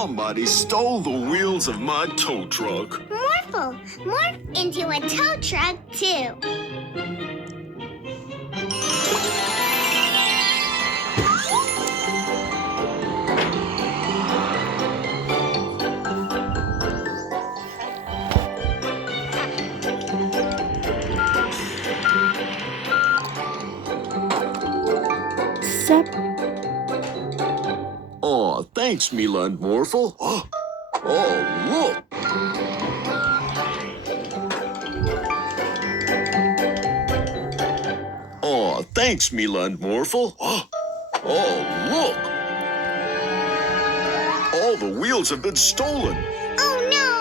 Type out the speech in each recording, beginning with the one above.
Somebody stole the wheels of my tow truck. Morple, morph into a tow truck, too. Aw, thanks, Mila and Morphle. Oh, look. Aw, thanks, Mila and Morphle. Oh, look. All the wheels have been stolen. Oh, no.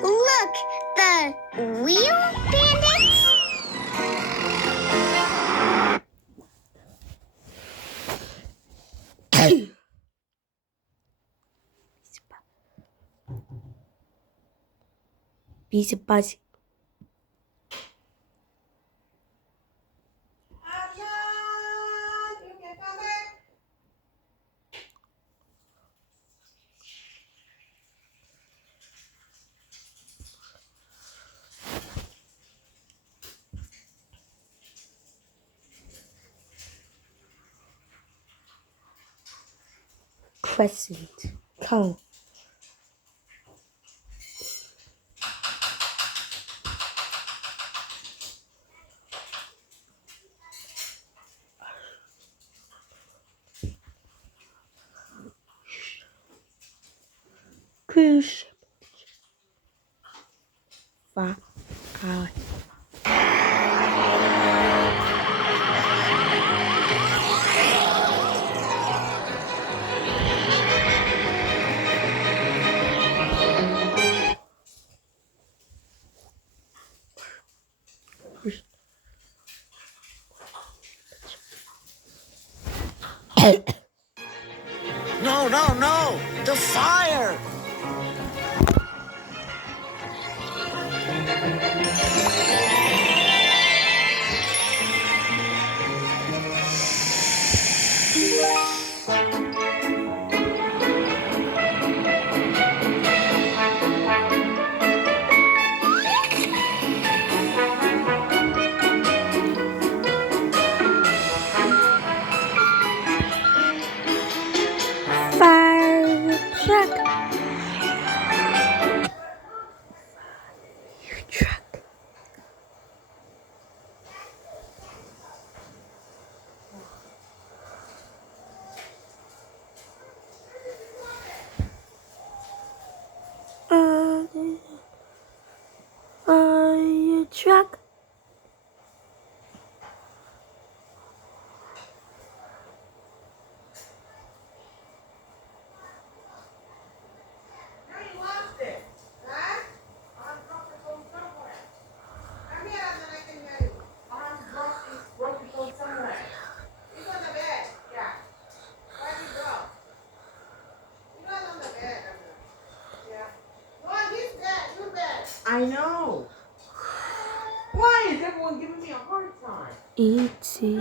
Look, the wheel bandits? Buzz. Crescent. Cone. Cruise ship. No! The fire! Fire truck. Truck. I know. Why is everyone giving me a hard time? E.T.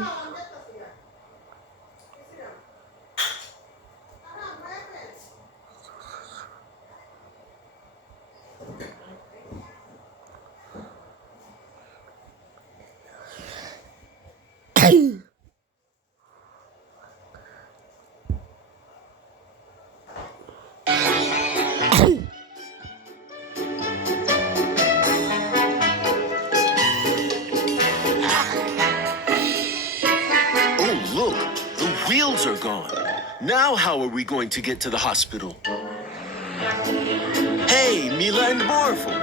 Oh, look. The wheels are gone. Now how are we going to get to the hospital? Hey, Mila and Morphle.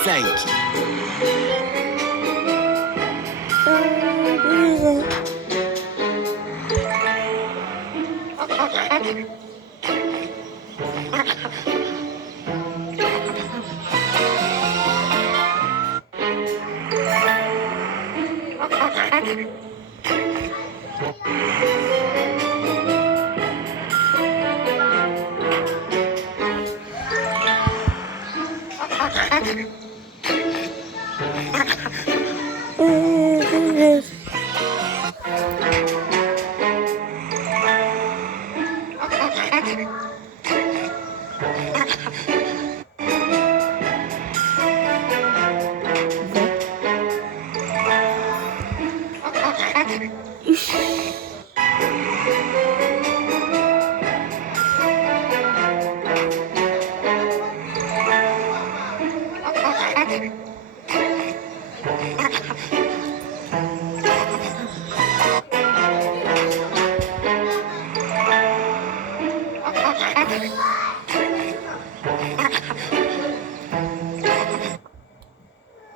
Thank you.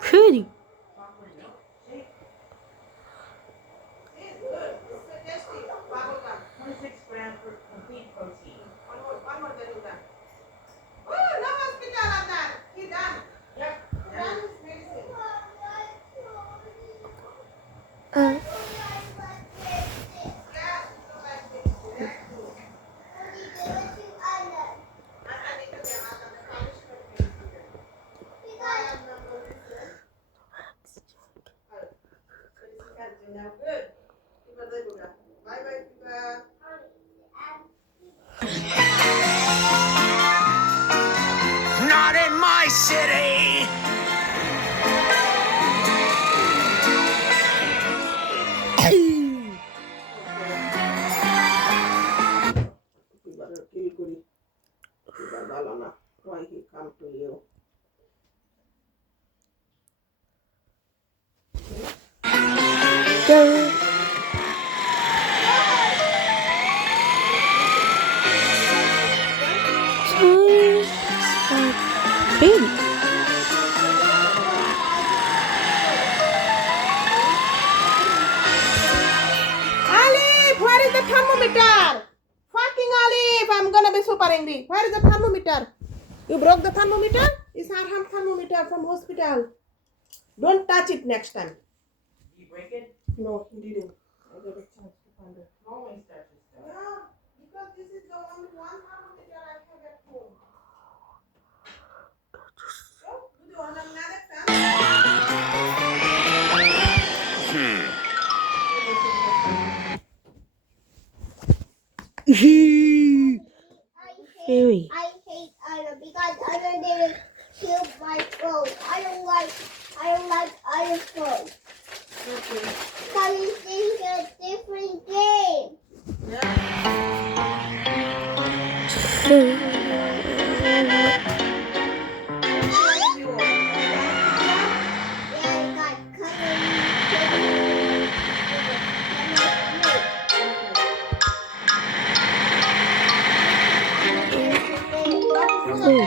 Pretty. Suggestive. Bubblegum. 26 grams for complete protein. One more than that. Oh, no hospital on that. He done. Yep. Done his medicine. Uh, Not in my city! Why he come to you? go. Baby. Olive, where is the thermometer? Fucking Olive, I'm gonna be super angry. Where is the thermometer? You broke the thermometer? It's our thermometer from hospital. Don't touch it next time. Did you break it? No, he didn't. I got a chance to find it. Always touches stuff. Yeah, because this is the only one thermometer I have at home. So, do you want another fan? Very. I hate Anna because Anna didn't kill my phone. I don't like Anna's phone. Okay. Because it's a different game. Yeah,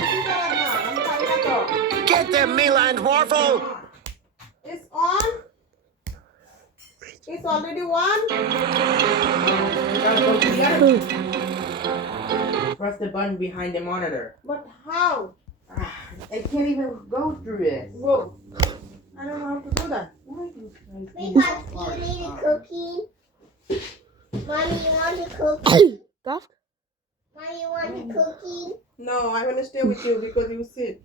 I got Get them, Mila and Morple! It's on. It's already on. Press the button behind the monitor. But how? I can't even go through it. Whoa. I don't know how to do that. Why do you guys do Because that? you need a cookie. Mommy, you want a cookie? Golf? Mommy, you want a cookie? No, I'm gonna stay with you because you sit.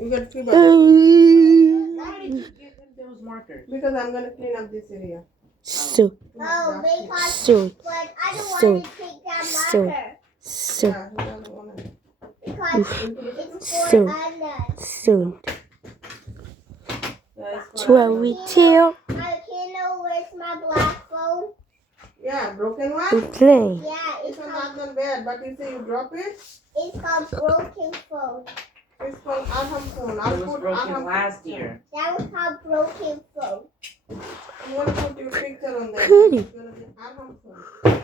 You got fever. Why did you give him those markers? Because I'm gonna clean up this area. So, Oh, because so, but I don't So- want to take that so- marker. so, Yeah, he doesn't wanna. Because it's for So- Anna. soon. Yeah, it's fine. 22. I can't know where's my black phone. Yeah, broken one? We play. Yeah, This one not that bad, but you say you drop it? it's called broken phone. It's called Arham phone. I'll It was put broken Arham last picture. year. That was called broken phone. I'm gonna put your picture on there. Goody. It's gonna be Arham phone.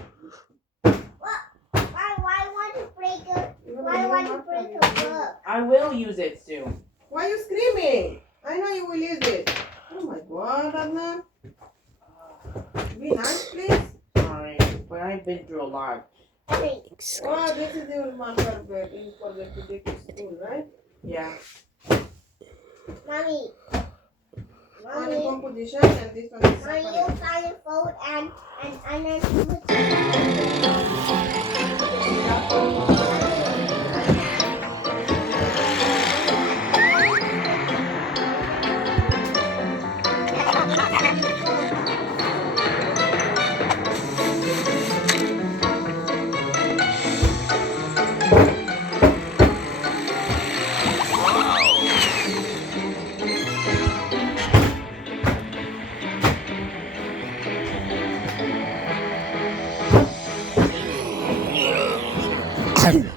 Why want to break a You have why new want to marker, break you a use it. book? I will use it soon. Why are you screaming? I know you will use it. Oh my god, Adnan. Be nice, please. Alright, but I've been through a lot. Hey, Oh, this is your marker bed. You forget to take to school, right? Yeah. Mommy, One in composition and this one is Mommy, separate. you find food and then